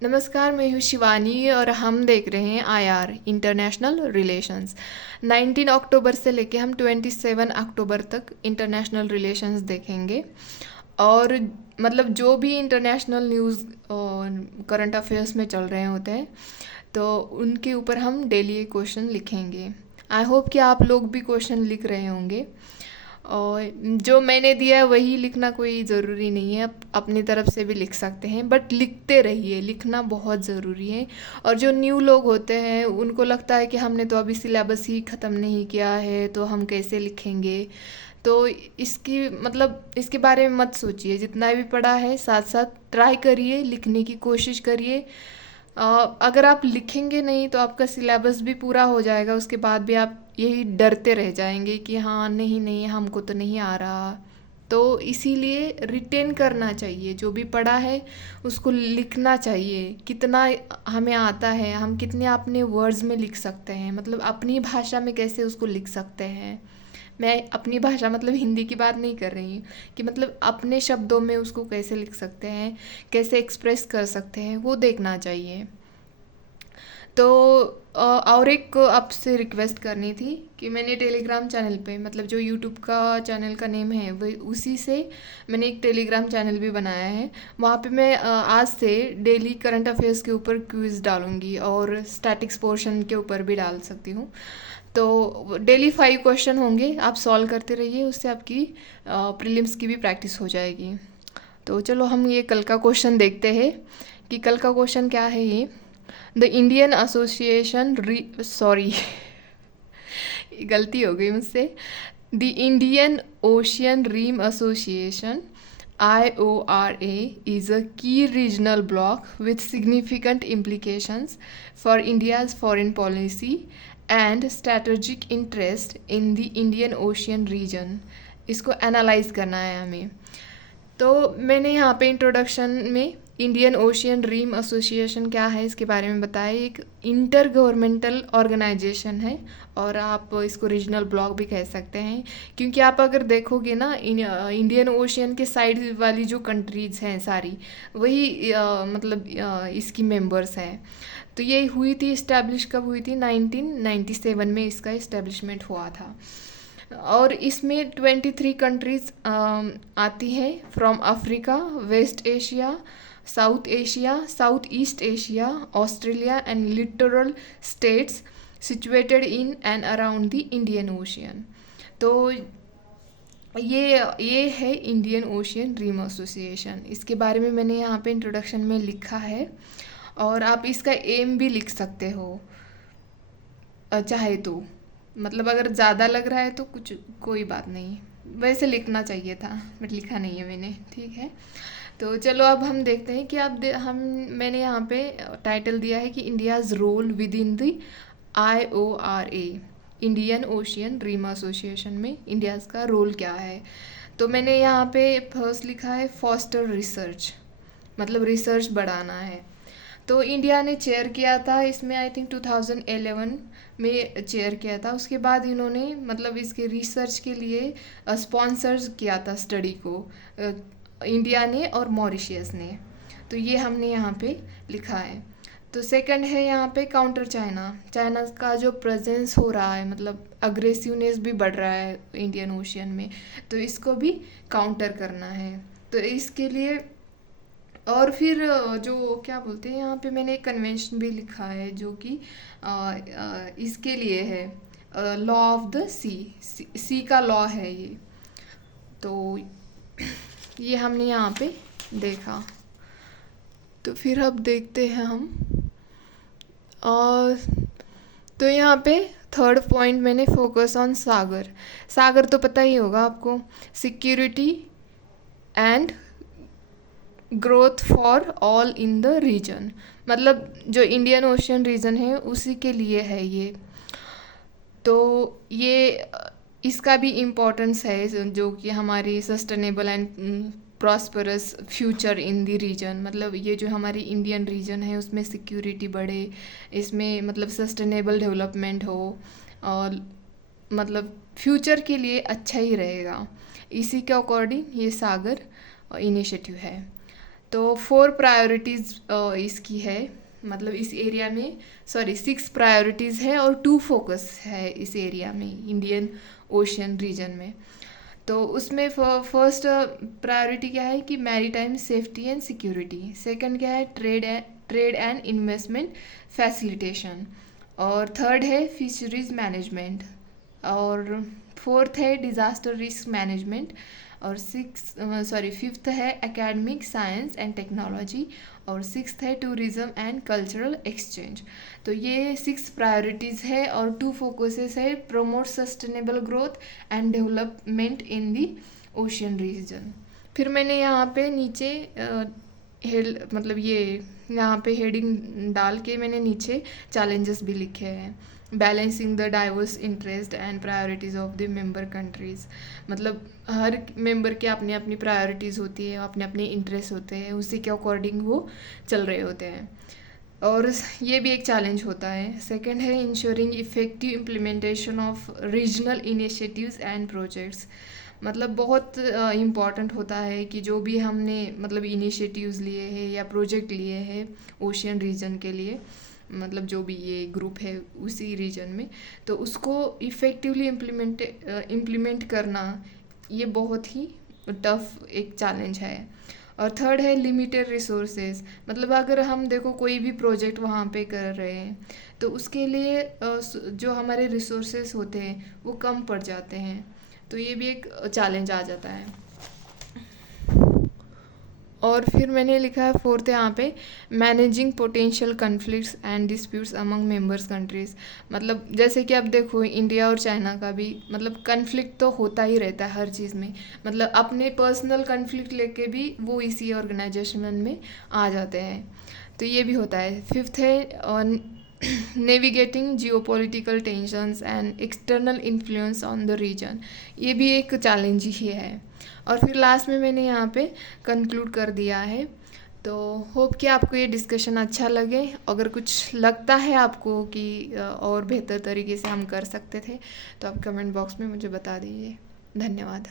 नमस्कार, मैं हूँ शिवानी और हम देख रहे हैं आईआर इंटरनेशनल रिलेशंस। 19 अक्टूबर से लेके हम 27 अक्टूबर तक इंटरनेशनल रिलेशंस देखेंगे। और मतलब जो भी इंटरनेशनल न्यूज़ और करंट अफेयर्स में चल रहे होते हैं, तो उनके ऊपर हम डेली क्वेश्चन लिखेंगे। आई होप कि आप लोग भी क्वेश्चन लिख रहे होंगे। और जो मैंने दिया है वही लिखना कोई ज़रूरी नहीं है, आप अपनी तरफ से भी लिख सकते हैं, बट लिखते रहिए, लिखना बहुत ज़रूरी है। और जो न्यू लोग होते हैं उनको लगता है कि हमने तो अभी सिलेबस ही ख़त्म नहीं किया है, तो हम कैसे लिखेंगे। तो इसकी मतलब इसके बारे में मत सोचिए, जितना भी पढ़ा है साथ साथ ट्राई करिए, लिखने की कोशिश करिए। अगर आप लिखेंगे नहीं तो आपका सिलेबस भी पूरा हो जाएगा, उसके बाद भी आप यही डरते रह जाएंगे कि हाँ नहीं नहीं हमको तो नहीं आ रहा। तो इसीलिए रिटेन करना चाहिए, जो भी पढ़ा है उसको लिखना चाहिए। कितना हमें आता है, हम कितने अपने वर्ड्स में लिख सकते हैं, मतलब अपनी भाषा में कैसे उसको लिख सकते हैं। मैं अपनी भाषा मतलब हिंदी की बात नहीं कर रही हूँ, कि मतलब अपने शब्दों में उसको कैसे लिख सकते हैं, कैसे एक्सप्रेस कर सकते हैं, वो देखना चाहिए। तो और एक आपसे रिक्वेस्ट करनी थी कि मैंने टेलीग्राम चैनल पे, मतलब जो यूट्यूब का चैनल का नेम है वही उसी से मैंने एक टेलीग्राम चैनल भी बनाया है। वहाँ पे मैं आज से डेली करंट अफेयर्स के ऊपर क्विज़ डालूँगी और स्टैटिक्स पोर्शन के ऊपर भी डाल सकती हूँ। तो डेली 5 क्वेश्चन होंगे, आप सॉल्व करते रहिए, उससे आपकी प्रीलिम्स की भी प्रैक्टिस हो जाएगी। तो चलो हम ये कल का क्वेश्चन देखते हैं कि कल का क्वेश्चन क्या है। ये द इंडियन एसोसिएशन सॉरी गलती हो गई मुझसे। The Indian Ocean Rim Association IORA is a key regional bloc with significant implications for India's foreign policy and strategic interest in the Indian Ocean region। इसको analyse करना है हमें। तो मैंने यहाँ पे इंट्रोडक्शन में इंडियन ओशियन रीम एसोसिएशन क्या है इसके बारे में बताया। एक इंटर गवर्नमेंटल ऑर्गेनाइजेशन है, और आप इसको रीजनल ब्लॉक भी कह सकते हैं, क्योंकि आप अगर देखोगे ना इंडियन ओशियन के साइड वाली जो कंट्रीज़ हैं सारी, वही मतलब इसकी मेंबर्स हैं। तो ये हुई थी, इस्टेब्लिश कब हुई थी? 1997 में इसका इस्टेब्लिशमेंट हुआ था। और इसमें 23 कंट्रीज़ आती हैं, from Africa, West Asia, South Asia, South East Asia, Australia and littoral states situated in and around the Indian Ocean. तो ये है इंडियन ओशियन रीम एसोसिएशन। इसके बारे में मैंने यहाँ पे इंट्रोडक्शन में लिखा है, और आप इसका एम भी लिख सकते हो चाहे तो। मतलब अगर ज़्यादा लग रहा है तो कुछ कोई बात नहीं, वैसे लिखना चाहिए था बट लिखा नहीं है मैंने, ठीक है। तो चलो अब हम देखते हैं कि हम मैंने यहाँ पे टाइटल दिया है कि India's role within the IORA, Indian Ocean Rim Association में इंडियाज़ का रोल क्या है। तो मैंने यहाँ पे फर्स्ट लिखा है फॉस्टर रिसर्च, मतलब रिसर्च बढ़ाना है। तो इंडिया ने चेयर किया था इसमें, आई थिंक 2011 में चेयर किया था। उसके बाद इन्होंने मतलब इसके रिसर्च के लिए स्पॉन्सर्स किया था स्टडी को, इंडिया ने और मॉरिशियस ने। तो ये हमने यहाँ पे लिखा है। तो सेकंड है यहाँ पे काउंटर चाइना। चाइना का जो प्रेजेंस हो रहा है, मतलब अग्रेसिवनेस भी बढ़ रहा है इंडियन ओशियन में, तो इसको भी काउंटर करना है। तो इसके लिए और फिर जो क्या बोलते हैं, यहाँ पे मैंने एक कन्वेंशन भी लिखा है जो कि इसके लिए है, लॉ ऑफ द सी का लॉ है ये। तो ये हमने यहाँ पे देखा। तो फिर अब देखते हैं हम, और तो यहाँ पे थर्ड पॉइंट मैंने फोकस ऑन सागर। सागर तो पता ही होगा आपको, security and growth for all in the region, मतलब जो इंडियन ओशियन रीजन है उसी के लिए है ये। तो ये इसका भी इम्पोर्टेंस है, जो कि हमारी sustainable and prosperous future in the region, मतलब ये जो हमारी इंडियन रीजन है उसमें सिक्योरिटी बढ़े, इसमें मतलब सस्टेनेबल डेवलपमेंट हो, और मतलब फ्यूचर के लिए अच्छा ही रहेगा। इसी के अकॉर्डिंग ये सागर इनिशिएटिव है। तो 4 प्रायोरिटीज़ इसकी है, मतलब इस एरिया में, सॉरी 6 प्रायोरिटीज़ है और 2 फोकस है इस एरिया में, इंडियन ओशियन रीजन में। तो उसमें फर्स्ट प्रायोरिटी क्या है कि maritime safety and security, second क्या है ट्रेड एंड इन्वेस्टमेंट फैसिलिटेशन, और थर्ड है फिशरीज मैनेजमेंट, और फोर्थ है डिज़ास्टर रिस्क मैनेजमेंट, और फिफ्थ है एकेडमिक साइंस एंड टेक्नोलॉजी, और सिक्स्थ है टूरिज़्म एंड कल्चरल एक्सचेंज। तो ये 6 प्रायोरिटीज़ है और 2 फोकसेस है, promote sustainable growth and development in the ocean region. फिर मैंने यहाँ पे नीचे मतलब ये यहाँ पे हेडिंग डाल के मैंने नीचे चैलेंजेस भी लिखे हैं। Balancing the diverse interest and priorities of the member countries, मतलब हर मेंबर के अपनी अपनी प्रायोरिटीज़ होती है, अपने अपने इंटरेस्ट होते हैं, उसी के अकॉर्डिंग वो चल रहे होते हैं, और ये भी एक चैलेंज होता है। सेकंड है ensuring effective implementation of regional initiatives and projects, मतलब बहुत इम्पॉर्टेंट होता है कि जो भी हमने मतलब इनिशिएटिव्स लिए हैं या प्रोजेक्ट लिए हैं ओशियन रीजन के लिए, मतलब जो भी ये ग्रुप है उसी रीजन में, तो उसको इफ़ेक्टिवली इम्प्लीमेंट करना ये बहुत ही टफ एक चैलेंज है। और थर्ड है लिमिटेड रिसोर्सेज, मतलब अगर हम देखो कोई भी प्रोजेक्ट वहाँ पे कर रहे हैं तो उसके लिए जो हमारे रिसोर्सेज होते हैं वो कम पड़ जाते हैं, तो ये भी एक चैलेंज आ जाता है। और फिर मैंने लिखा है फोर्थ यहाँ पे managing potential conflicts and disputes among members countries, मतलब जैसे कि अब देखो इंडिया और चाइना का भी मतलब कन्फ्लिक्ट तो होता ही रहता है हर चीज़ में, मतलब अपने पर्सनल कन्फ्लिक्ट लेके भी वो इसी ऑर्गेनाइजेशन में आ जाते हैं, तो ये भी होता है। फिफ्थ है navigating geopolitical tensions and external influence on the region, ये भी एक चैलेंज ही है। और फिर लास्ट में मैंने यहाँ पे कंक्लूड कर दिया है। तो होप कि आपको ये डिस्कशन अच्छा लगे, अगर कुछ लगता है आपको कि और बेहतर तरीके से हम कर सकते थे तो आप कमेंट बॉक्स में मुझे बता दीजिए। धन्यवाद।